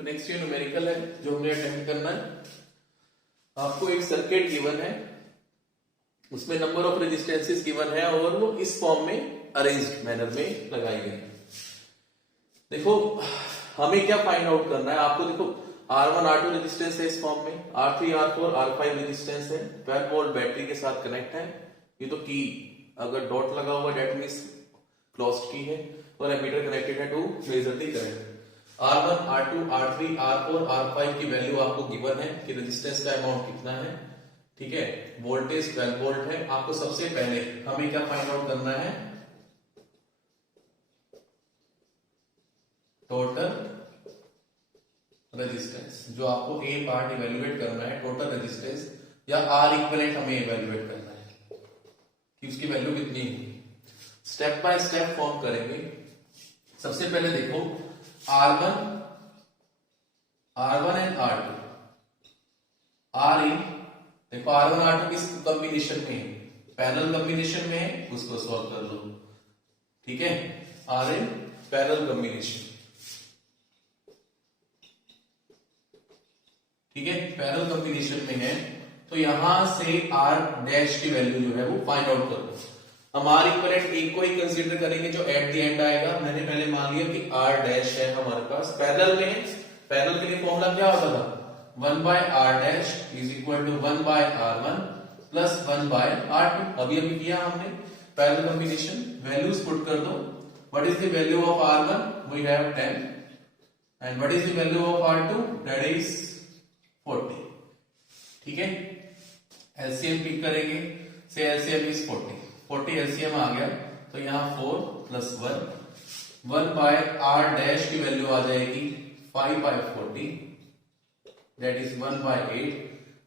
तो नेक्स्ट ये न्यूमेरिकल है जो हमने अटेम्प्ट करना है। आपको एक सर्किट गिवन है, उसमें नंबर ऑफ रेजिस्टेंसेस गिवन है और वो इस फॉर्म में अरेंज्ड मैनर में लगाई गई। देखो हमें क्या फाइंड आउट करना है, आपको देखो R1 R2 रेजिस्टेंस है इस फॉर्म में, R3 R4 R5 रेजिस्टेंस है, 12 वोल्ट बैटरी के साथ कनेक्ट है। ये तो की अगर डॉट लगा हुआ डेट मींस क्लोज्ड की है और एमीटर कनेक्टेड है to measure the current. R1 R2 R3 R4 R5 की वैल्यू आपको गिवन है कि रेजिस्टेंस का अमाउंट कितना है, ठीक है। वोल्टेज 12 वोल्ट है। आपको सबसे पहले हमें क्या फाइंड आउट करना है, टोटल रेजिस्टेंस, जो आपको ए पार्ट इवेल्युएट करना है, टोटल रेजिस्टेंस या आर इक्विवेलेंट हमें इवेल्युएट करना है कि उसकी वैल्यू कितनी है। स्टेप बाय स्टेप फॉर्म करेंगे। सबसे पहले देखो R1 and R2 are in, देखो R1 R2 किस कॉम्बिनेशन में है, पैरेलल कॉम्बिनेशन में है, उसको सॉल्व कर लो, ठीक है। आर इन पैरेलल कॉम्बिनेशन, ठीक है, पैरेलल कॉम्बिनेशन में है। तो यहां से R डैश की वैल्यू जो है वो फाइंड आउट कर लो। हम R इक्विवेलेंट एक को ही कंसीडर करेंगे जो एट द एंड आएगा। मैंने पहले मान लिया कि R डैश है हमारे पास, पैरेलल में है। पैरेलल के लिए फॉर्मूला क्या होता था, 1 by R dash is equal to 1 by R1 plus 1 by R2। अभी किया हमने पैरेलल कॉम्बिनेशन, वैल्यूज पुट कर दो। What is the value of R1, we have 10 and what is the value of R2, that is 40, ठीक है। LCM pick करेंगे, से LCM is 40 LCM आ गया। तो यहां 4 प्लस 1 बाय R डैश की वैल्यू आ जाएगी 5 by 40 दैट इज 1 by 8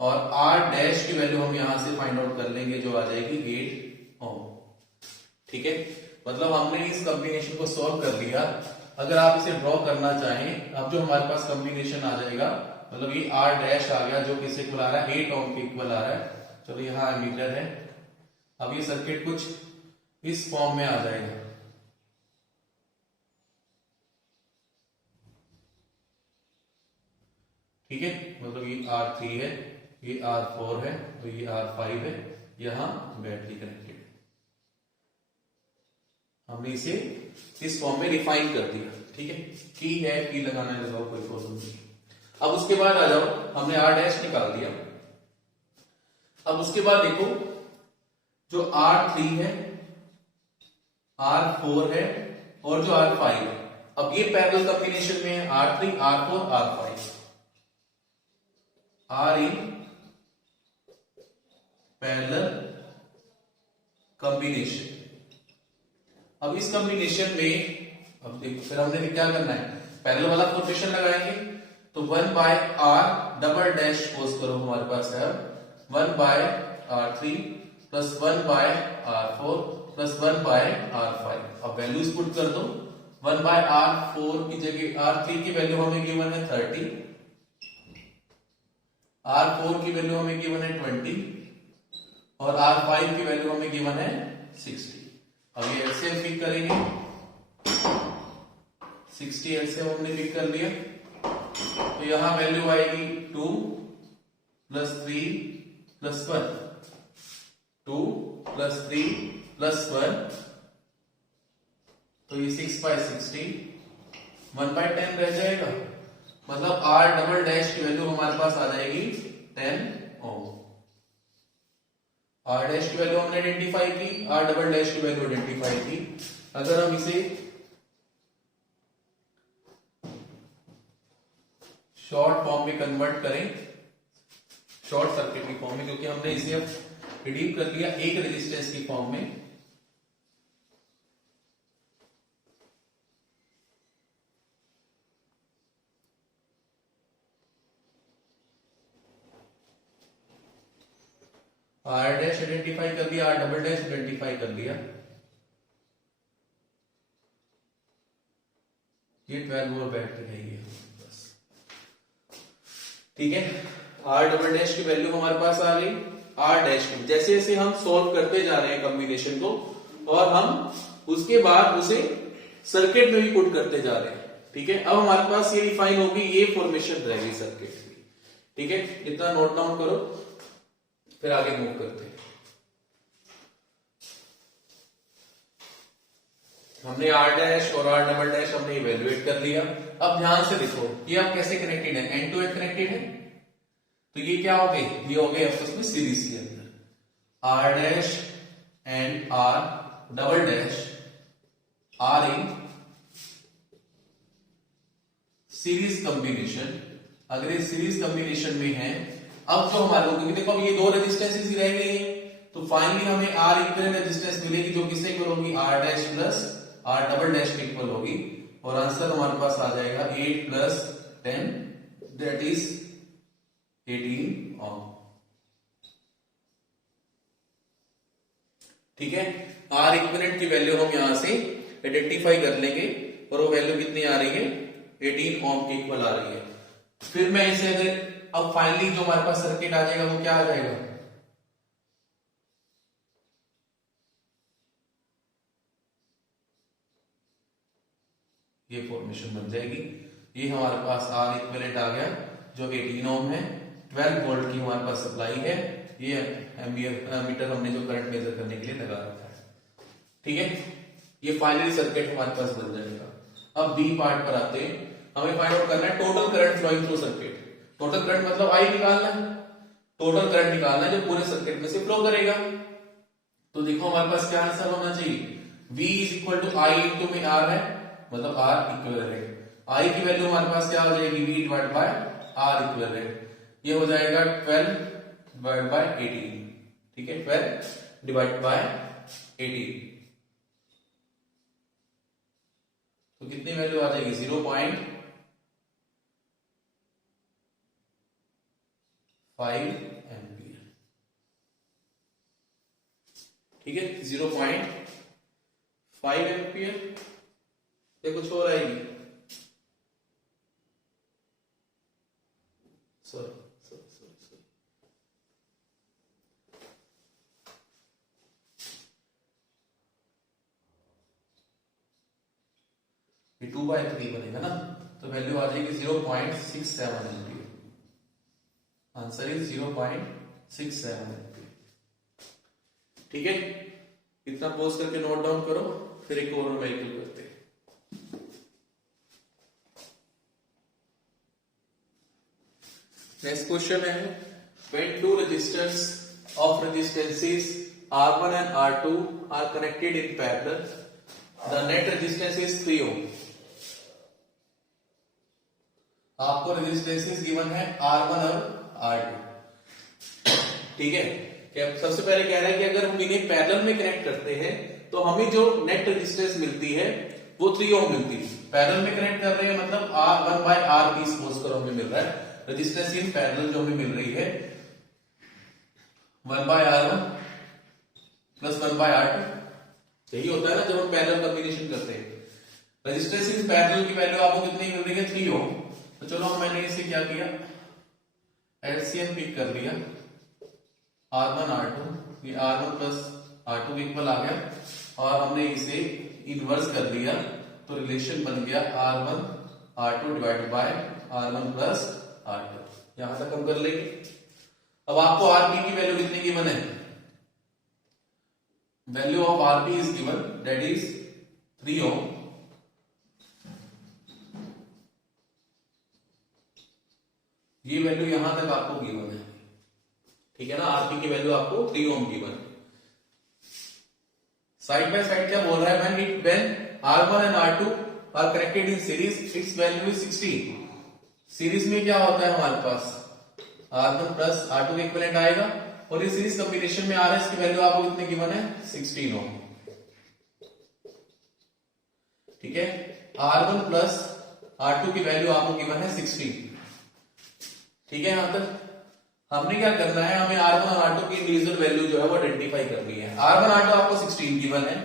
और R डैश की वैल्यू हम यहां से फाइंड आउट कर लेंगे जो आ जाएगी 8 ओम, ठीक है। मतलब हमने इस कॉम्बिनेशन को सॉल्व कर लिया। अगर आप इसे ड्रॉ करना चाहें, अब जो हमारे पास कॉम्बिनेशन आ जाएगा, मतलब ये R डैश आ गया जो किससे इक्वल आ रहा है, 8 ओम के इक्वल आ रहा है। चलो यहां एमीटर है। अब ये सर्किट कुछ इस फॉर्म में आ जाएगा, ठीक है। मतलब ये R3 है, ये R4 है, तो ये R5 है, यहां बैटरी कनेक्टेड। हमने इसे इस फॉर्म में रिफाइन कर दिया, ठीक है। की है, की लगाना है, लगाओ, कोई प्रॉब्लम नहीं। अब उसके बाद आ जाओ, हमने R डैश निकाल दिया। अब उसके बाद देखो जो R3 है, R4 है और जो R5 है, अब ये पैरेलल कॉम्बिनेशन में है, R3 R4 R5, R in parallel combination. अब इस कॉम्बिनेशन में अब देखो फिर हमने क्या करना है, पैरेलल वाला कोएफिशिएंट लगाएंगे। तो 1 by R double dash suppose करो हमारे पास है 1 by R3 plus 1 by R4 plus 1 by R5। अब वैल्यूज पुट कर दो। 1 by R4 की जगह R3 की वैल्यू हमें गिवन है 30, R4 की वैल्यू हमें गिवन है 20 और R5 की वैल्यू हमें गिवन है 60। अब ये एलसीएम पिक करेंगे, 60 एलसीएम हमने पिक कर लिया। तो यहां वैल्यू आएगी 2 प्लस 3 प्लस 1, 2 प्लस 3 प्लस 1, तो ये 6 by 60, 1 by 10 रह जाएगा। मतलब R डबल डैश की वैल्यू हमारे पास आ जाएगी 10 ओम। R डैश की वैल्यू हमने आइडेंटिफाई की, R डबल डैश की वैल्यू आइडेंटिफाई की। अगर हम इसे शॉर्ट फॉर्म में कन्वर्ट करें, शॉर्ट सर्किट की फॉर्म में, क्योंकि हमने इसे अब रिड्यूस कर लिया एक रेजिस्टेंस की फॉर्म में। R डैश आइडेंटिफाई कर दिया, R डबल डैश आइडेंटिफाई कर दिया। ये 12 वोल्ट बैटरी है ये बस, ठीक है। R डबल डैश की वैल्यू हमारे पास आ गई। R डैश की जैसे जैसे हम सॉल्व करते जा रहे हैं कॉम्बिनेशन को, और हम उसके बाद उसे सर्किट में भी पुट करते जा रहे हैं। ठीक है, अब हमारे पास ये डिफाइन होगी, ये फॉर्मेशन रहेगी सर्किट की। ठीक है, इतना नोट डाउन करो, फिर आगे मूव करते हैं। हमने आर डैश और आर डबल डैश हमने इवेल्युएट कर लिया। अब ध्यान से देखो, ये अब कैसे कनेक्टेड है, एंड टू एंड कनेक्टेड है, तो ये क्या हो गए, ये हो गए आपस में सीरीज के अंदर। R dash and R double dash R in series combination. अगर ये सीरीज कॉम्बिनेशन में है, अब जो हमारे लोग, क्योंकि देखो अब ये दो रेजिस्टेंसेस ही रह गई है, तो फाइनली हमें आर इक्विवेलेंट रेजिस्टेंस मिलेगी, जो किससे इक्वल होगी, R dash plus R double dash के इक्वल होगी, और आंसर हमारे पास आ जाएगा 8 प्लस 10 दैट इज 18 ओम। ठीक है, आर इक्विवेलेंट की वैल्यू हम यहां से आइडेंटिफाई कर लेंगे, और वो वैल्यू कितनी आ रही है, 18 ओम के इक्वल आ रही है। फिर मैं इसे अगर, अब फाइनली जो हमारे पास सर्किट आ जाएगा वो क्या आ जाएगा, ये फॉर्मेशन बन जाएगी। ये हमारे पास आर इक्विवेलेंट आ गया जो 18 ओम है, 12 वोल्ट की हमारे पास सप्लाई है, ये एम्पियर मीटर हमने जो करंट मेजर करने के लिए लगा रखा है। ठीक है, ये फाइनली सर्किट हमारे पास बन जाएगा। अब बी पार्ट पर आते हैं, हमें फाइंड आउट करना है total current flowing through circuit. Total current मतलब आई निकालना है, टोटल करंट निकालना है जो पूरे सर्किट में से फ्लो करेगा। तो देखो हमारे पास क्या आंसर होना चाहिए, V is equal to I into में आर है, मतलब आर इक्विवेलेंट। आई की वैल्यू हमारे पास क्या हो जाएगी, V divide by R equivalent, ये हो जाएगा 12 डिवाइड बाय 18। ठीक है, 12 डिवाइड बाय 18, तो कितनी वैल्यू आ जाएगी, 0.5 एम्पियर। ठीक है, 0.5 एम्पियर, ये कुछ और आएगी, सॉरी, ये 2/3 बनेगा ना, तो वैल्यू आ जाएगी 0.67 एम्पियर। Answer is 0.67 ampere. ठीक है, इतना पोज करके नोट डाउन करो, फिर एक और वेहिकल करते हैं। नेक्स्ट क्वेश्चन है, when two resistors of resistances R1 and R2 are connected in parallel, the net resistance is 3 ohm. आपको रेजिस्टेंसेस गिवन है R1 और R2। ठीक है, क्या सबसे पहले कह रहा है कि अगर हम इन्हें पैरेलल में कनेक्ट करते हैं तो हमें जो नेट रेजिस्टेंस मिलती है वो 3 ओम मिलती है। पैरेलल में कनेक्ट कर रहे हैं मतलब R1 बाय RP सपोज करो हमें मिल रहा है, रेजिस्टेंस इन पैरेलल जो हमें मिल रही है 1 bye R1 plus 1 bye R2। यही होता है ना जब हम पैरेलल कॉम्बिनेशन करते हैं। रेजिस्टेंस इन पैरेलल की वैल्यू आपको कितनी मिल रही है, 3 ओम। तो चलो मैंने इसे क्या किया, एलसीएम पिक कर लिया, R1 R2, ये R1 प्लस R2 इक्वल आ गया, और हमने इसे इनवर्स कर लिया, तो रिलेशन बन गया R1 R2 divide by R1 plus R2। यहां तक हम कर लेंगे। अब आपको RP की वैल्यू कितनी गिवन है, value of RP is given that is 3 ओम। ये वैल्यू यहां तक आपको गिवन है, ठीक है ना, आरपी की वैल्यू आपको 3 ओम गिवन है। साइड बाय साइड क्या बोल रहा है, when R1 and R2 are connected in series, its value is 16। Series में क्या होता है हमारे पास, R1 प्लस R2 इक्विवेलेंट आएगा, और ये सीरीज कॉम्बिनेशन में RS की वैल्यू आपको कितने गिवन है, 16 ओम। ठीक है, R1 प्लस R2 की वैल्यू आपको गिवन है 16। ठीक है, यहां तक हमने क्या करना है, हमें R1 और R2 की इंडिविजुअल वैल्यू जो है वो आइडेंटिफाई करनी है। R1 R2 आपको 16 गिवन है,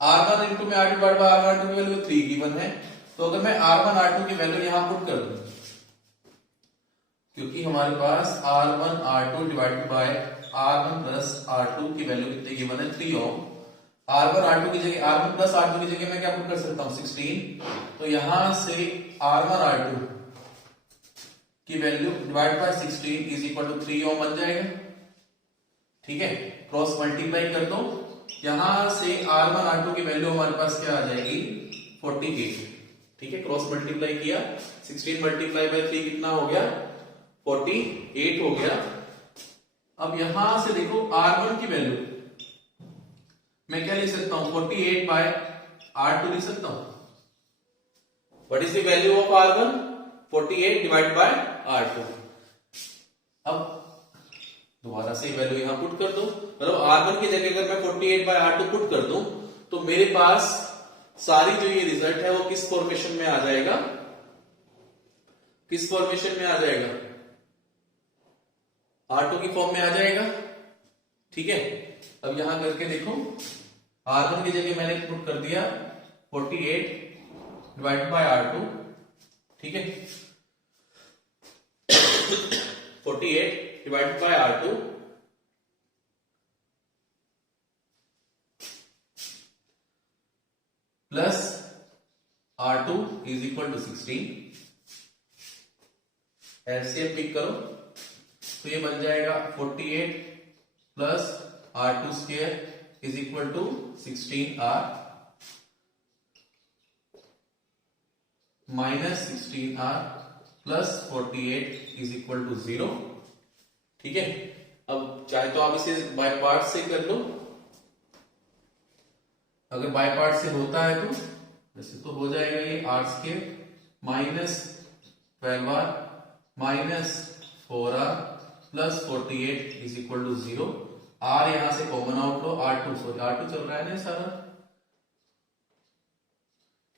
R1 इंटू में R2 divide by R1 R2 की वैल्यू 3 गिवन है। तो अगर मैं R1 R2 की वैल्यू यहां पुट कर दूं, क्योंकि हमारे पास R1 R2 divide by R1 plus R2 की वैल्यू कितनी गिवन है, 3 ओम, R1 R2 की जगह R1 प्लस R2 की जगह मैं क्या पुट कर सकता हूं 16, तो यहां से R1 R2 की value divide by 16 is equal to 3 ohm बन जाएगा। ठीक है, क्रॉस मल्टीप्लाई कर दो, यहां से R1 R2 की वैल्यू हमारे पास क्या आ जाएगी 48। ठीक है, क्रॉस मल्टीप्लाई किया, 16 मल्टीप्लाई बाय 3 कितना हो गया 48 हो गया। अब यहां से देखो R1 की वैल्यू मैं क्या लिख सकता हूं 48 बाय R2 लिख सकता हूं। What is the value of R1 48 divide by R2। अब दोबारा से वैल्यू यहां पुट कर दो, मतलब R1 की जगह अगर मैं 48 बाय R2 पुट कर दूं तो मेरे पास सारी जो ये रिजल्ट है वो किस फॉर्मेशन में आ जाएगा, किस फॉर्मेशन में आ जाएगा R2 की फॉर्म में आ जाएगा। ठीक है, अब यहां करके देखो R1 की जगह मैंने पुट कर दिया 48 डिवाइड बाय R2। ठीक है, 48 divide by R2 plus R2 is equal to 16। LCM pick करो तो ये बन जाएगा 48 plus R2 square is equal to 16R minus 16R plus 48 is equal to 0। ठीक है, अब चाहे तो आप इसे बाय पार्ट से कर लो, अगर बाय पार्ट से होता है तो वैसे तो हो जाएगा ये R square minus 12R minus 4R plus 48 is equal to 0। R यहां से कॉमन आउट लो, R2 चल रहा है ना सारा।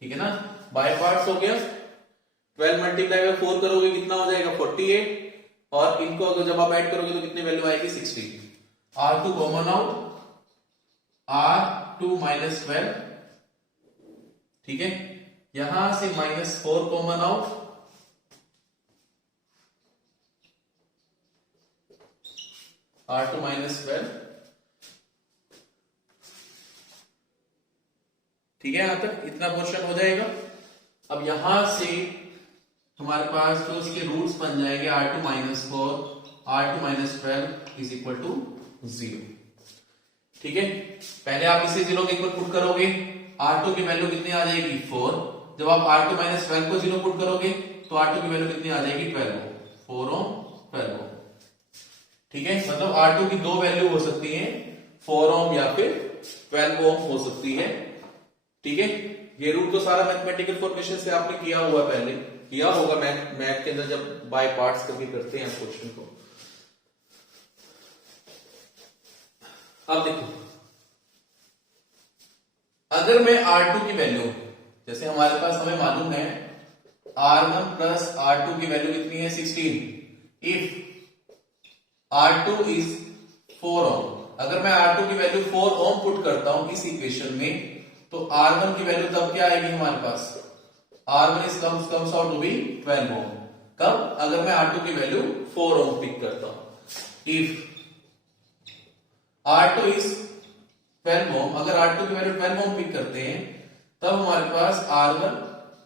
ठीक है ना, बाय पार्ट्स हो गया। 12 मल्टीप्लाई बाय 4 करोगे कितना हो जाएगा 48, और इनको अगर जब आप ऐड करोगे तो कितनी वैल्यू आएगी 16। R2 common out, R2 minus 12। ठीक है, यहां से minus 4 common out, R2 minus 12। ठीक है, यहां तक इतना पोर्शन हो जाएगा। अब यहां से हमारे पास जो इसके रूट्स बन जाएंगे R2 minus 4 R2 minus 12 is equal to 0। ठीक है, पहले आप इसे 0 के इक्वल पुट करोगे, R2 की वैल्यू कितनी आ जाएगी 4। जब आप R2 माइनस 12 को 0 पुट करोगे तो R2 की वैल्यू कितनी आ जाएगी 12 ओम, 4 ओम 12 ओम। ठीक है, मतलब R2 की दो वैल्यू हो सकती है 4 ओम या फिर 12 ओम हो सकती है। ठीक है, ये रूट तो सारा मैथमेटिकल फॉर्मेशन से आपने किया हुआ, पहले किया होगा मैथ के अंदर जब बाय पार्ट्स करके करते हैं क्वेश्चन को। अब देखो, अगर मैं R2 की वैल्यू, जैसे हमारे पास हमें मालूम है R1 प्लस R2 की वैल्यू कितनी है 16। इफ R2 इज 4 ओम, अगर मैं R2 की वैल्यू 4 ओम पुट करता हूं इस इक्वेशन में, तो R1 की वैल्यू तब क्या आएगी हमारे पास, R1 is comes out to be 12 ohm. कब, अगर मैं R2 की वैल्यू 4 ओम पिक करता हूं। इफ R2 इज 12 ओम, अगर R2 की वैल्यू 12 ओम पिक करते हैं तब हमारे पास R1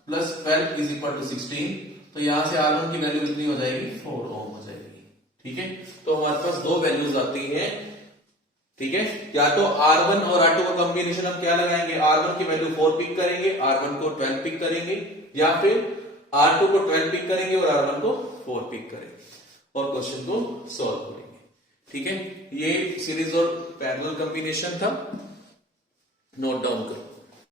plus 12 is equal to 16, तो यहां से R1 की वैल्यू कितनी हो जाएगी 4 ओम हो जाएगी। ठीक है, तो हमारे पास दो वैल्यूज आती हैं। ठीक है, या तो R1 और R2 का कॉम्बिनेशन हम क्या लगाएंगे, R1 की वैल्यू 4 पिक करेंगे, R1 को 12 पिक करेंगे, या फिर R2 को 12 पिक करेंगे और R1 को 4 पिक करेंगे और क्वेश्चन को सॉल्व करेंगे। ठीक है, ये सीरीज और पैरेलल कॉम्बिनेशन था, नोट डाउन करो।